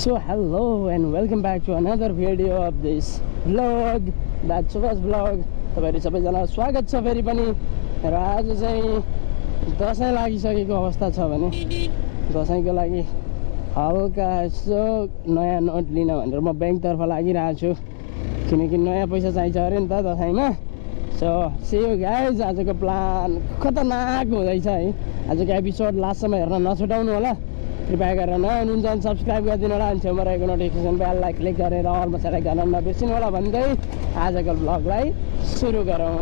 So hello and welcome back to another video of this vlog, that's Subash vlog. तपाईहरु सबैजना स्वागत छ फेरि पनि। र आज चाहिँ दशैं लागिसकेको अवस्था छ भने दशैंको लागि हल्का यसो नयाँ नोट लिन भनेर म बैंकतर्फ लागिरहेको छु, किनकि नयाँ पैसा चाहिन्छ अरे नि त दशैंमा। सो सी यू गाइज, आजको प्लान खतरनाक हुँदैछ है। आजको एपिसोड लास्टसम्म हेर्न नछुटाउनु होला। कृपया गरेर नयाँ हुनुहुन्छ भने सब्सक्राइब गरिदिनु होला, अनि छेउमा रहेको नोटिफिकेसन बेललाई क्लिक गरेर अलमा सेलेक्ट गर्न नबिर्सिनु होला भन्दै आजको भ्लगलाई सुरु गरौँ।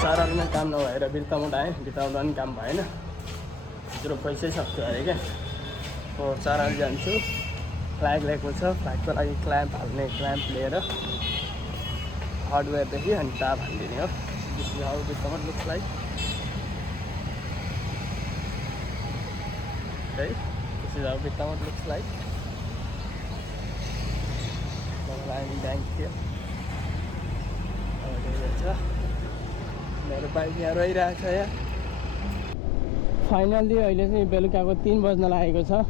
चारामा काम नभएर बिर्ताउट आएँ, बिर्ताउट पनि काम भएन, यत्रो पैसै सक्यो अरे क्या। हो चाराले जान्छु, फ्ल्याग ल्याएको छ, फ्ल्यागको लागि क्ल्याम्प हाल्ने, क्ल्याम्प लिएर हार्डवेयरदेखि अनि ताप हालिदिने हो। दिस इज हाउ बिर्ताउट लुक्स लाइक है, दिस इज हाउ बिर्ताउट लुक्स लाइक। हामी ब्याङ्क थियो छ, मेरो बाइक यहाँ रहिरहेको छ यहाँ। फाइनल्ली अहिले चाहिँ बेलुकाको 3 बज्न लागेको छ।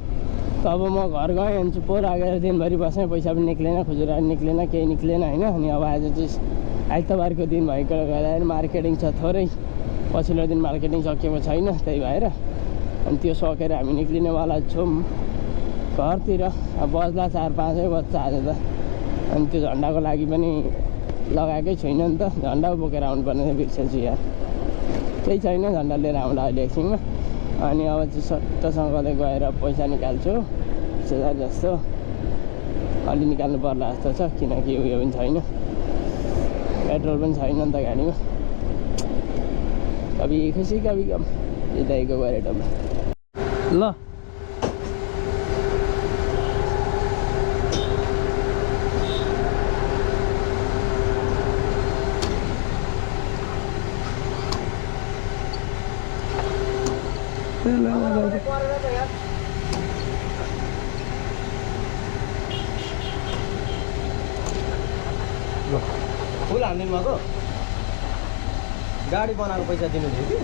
तब म घर गएँ अनि चुप्पो लागेर दिनभरि बसेँ, पैसा पनि निक्लेन, खुजुरा पनि निक्लेन, केही निक्लेन होइन। अनि अब आज चाहिँ आइतबारको दिन भएकोले गर्दाखेरि मार्केटिङ छ थोरै, पछिल्लो दिन मार्केटिङ सकिएको छैन, त्यही भएर अनि त्यो सकेर हामी निक्लिनेवाला छौँ घरतिर। अब बज्ला 4-5 बज्छ आज त। अनि त्यो झन्डाको लागि पनि लगाएकै छैन नि त, झन्डा बोकेर आउनुपर्ने बिर्सेछु यार, केही छैन झन्डा लिएर आउँदा अहिले एकछिनमा। अनि अब चाहिँ सट्टसँगले गएर पैसा निकाल्छु 20,000 जस्तो, अलि निकाल्नु पर्ला जस्तो छ, किनकि उयो पनि छैन, पेट्रोल पनि छैन नि त गाडीमा। कभी खुसी कभी गम, यताको गएर ल। फुल हान्दिनु भएको गाडी बनाएको पैसा दिनु थियो कि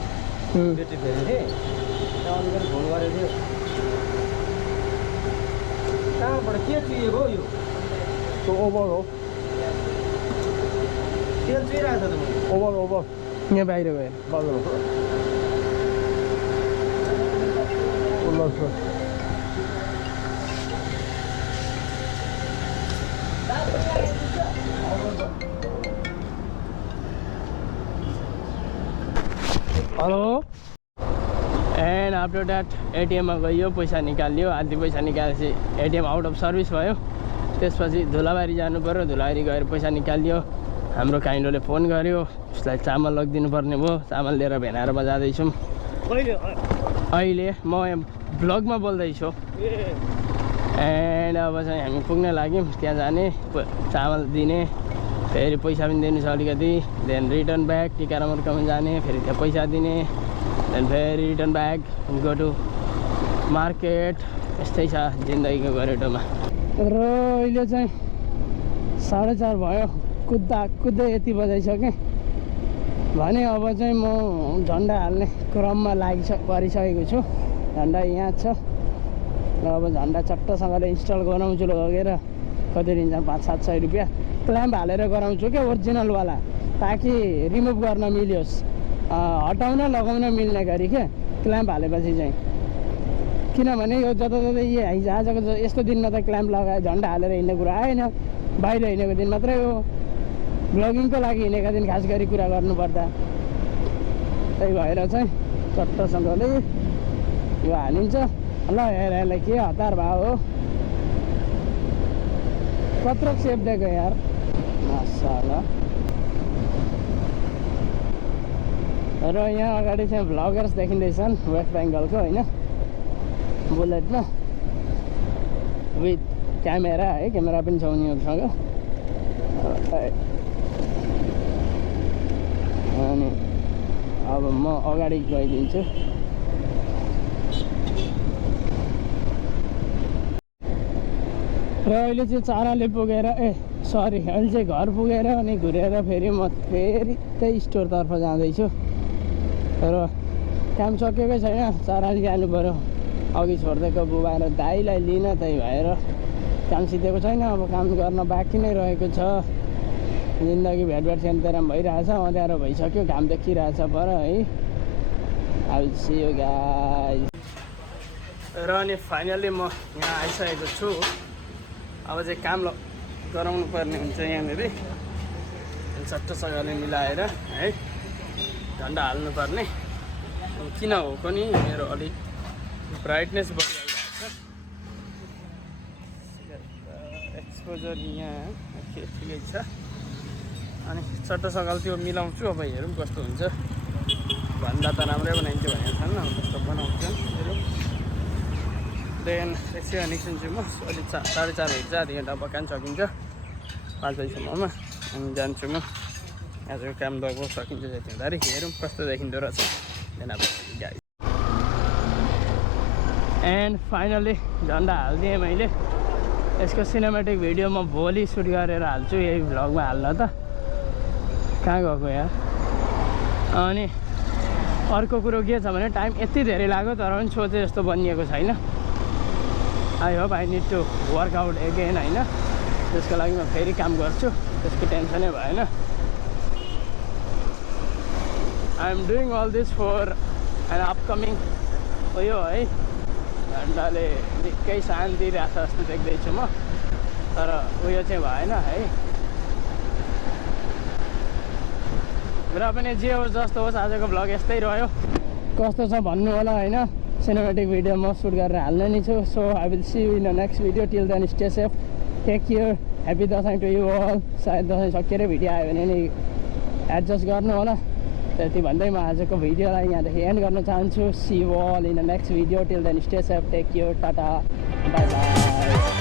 ब्याट्री फेरि थिएँ, त्यहाँ अलिकति फोन गरेको थियो। कहाँबाट के चुहिएको हो? यो ओभर हो, तेल चुहिरहेको छ त। ओभर ओभर यहाँ बाहिर गएर बजाउनु हेलो। एन्ड आफ्टर द्याट एटिएममा गयो, पैसा निकाल्यो, आधी पैसा निकालेपछि एटिएम आउट अफ सर्भिस भयो। त्यसपछि धुलाबारी जानु पऱ्यो, धुलाबारी गएर पैसा निकाल्यो। हाम्रो काइन्डोले फोन गर्यो, उसलाई चामल लगिदिनु पर्ने भयो, चामल लिएर भेनारमा जाँदैछौँ अहिले। म भ्लगमा बोल्दैछु। एन्ड अब चाहिँ हामी पुग्न लाग्यौँ, त्यहाँ जाने, चामल दिने, फेरि पैसा पनि दिनु छ अलिकति, देन रिटर्न ब्याक टिकारामर्कामा जाने, फेरि त्यहाँ पैसा दिने, देन फेरि return back, go to market. यस्तै छ जिन्दगीको गरेटोमा। र अहिले चाहिँ 4:30 भयो, कुद्दै यति बजाइसकेँ भने अब चाहिँ म झन्डा हाल्ने क्रममा परिसकेको छु। झन्डा यहाँ छ र अब झन्डा चट्टसँगले इन्स्टल गराउँछु लगेर, कति लिन्छ 500-700 रुपियाँ। क्ल्याम्प हालेर गराउँछु क्या ओरिजिनलवाला, ताकि रिमुभ गर्न मिलियोस्, हटाउन लगाउन मिल्ने गरी क्या क्ल्याम्प हालेपछि चाहिँ। किनभने यो जताततै आजको यस्तो दिनमा त क्ल्याम्प लगाए झन्डा हालेर हिँड्ने कुरा आएन, बाहिर हिँडेको दिन मात्रै हो, ब्लगिङको लागि हिँडेका दिन खास गरी कुरा गर्नुपर्दा। त्यही भएर चाहिँ चट्टसँगले यो हालिन्छ। ल हेर यसलाई के हतार भयो हो, कत्रो सेप दिएको यार माशाअल्लाह। र यहाँ अगाडि चाहिँ भ्लगर्स देखिँदैछन् वेस्ट बेङ्गलको होइन, बुलेटमा विथ क्यामेरा है, क्यामेरा पनि छ उनीहरूसँग। अनि अब म अगाडि गइदिन्छु। र अहिले चाहिँ चाराले पुगेर सरी अहिले चाहिँ घर पुगेर अनि घुरेर फेरि म फेरि त्यही स्टोरतर्फ जाँदैछु तर काम सकेकै छैन 4 आली जानु पऱ्यो अघि छोडिदिएको बुबा र दाइलाई लिन त्यही भएर काम सिधेको छैन अब काम गर्न बाँकी नै रहेको छ जिन्दगी भेटभाट सेन्तेराम भइरहेछ अँध्यारो भइसक्यो घाम देखिरहेछ पर है I will C you guys र अनि फाइनली म यहाँ आइसकेको छु अब चाहिँ काम गराउनु पर्ने हुन्छ यहाँनिर सट्टसँगले मिलाएर है झन्डा हाल्नु पर्ने किन हो पनि मेरो अलिक ब्राइटनेस बढिरहेको छ एक्सपोजर यहाँ ठिकै छ अनि सट्टसँगले त्यो मिलाउँछु अब हेरौँ कस्तो हुन्छ भन्दा त राम्रै बनाइन्थ्यो भनेको छैन कस्तो बनाउँछ देन एकछिन निस्किन्छु म अलिक 4:30 हुन्छ आधी घन्टा पकाउनु सकिन्छ 5 बजीसम्ममा अनि जान्छु म आजको काम लगभग सकिन्छ जति हुँदाखेरि हेरौँ कस्तो देखिँदो रहेछ देन अब गाइस एन्ड फाइनली झन्डा हालिदिएँ मैले यसको सिनेमेटिक भिडियो म भोलि सुट गरेर हाल्छु यही भ्लगमा हाल्न त कहाँ गएको यार अनि अर्को कुरो के छ भने टाइम यति धेरै लाग्यो तर पनि सोचे जस्तो बनिएको छैन I hope I need to work out again होइन त्यसको लागि म फेरि काम गर्छु त्यसको टेन्सनै भएन I am doing all this for an upcoming उयो है झन्डाले निकै शान्ति रहेछ जस्तो देख्दैछु म तर उयो चाहिँ भएन है र पनि जे होस् जस्तो होस् आजको भ्लग यस्तै रह्यो कस्तो छ भन्नु होला होइन सिनेमेटिक भिडियो म सुट गरेर हाल्ने नै छु so I will see you in the next video till then stay safe take care happy Dashain to you all सायद दसैँ सकिएर भिडियो आयो भने नि एडजस्ट गर्नु होला त्यति भन्दै म आजको भिडियोलाई यहाँदेखि एन्ड गर्न चाहन्छु see you all in the next video till then stay safe take care tata bye by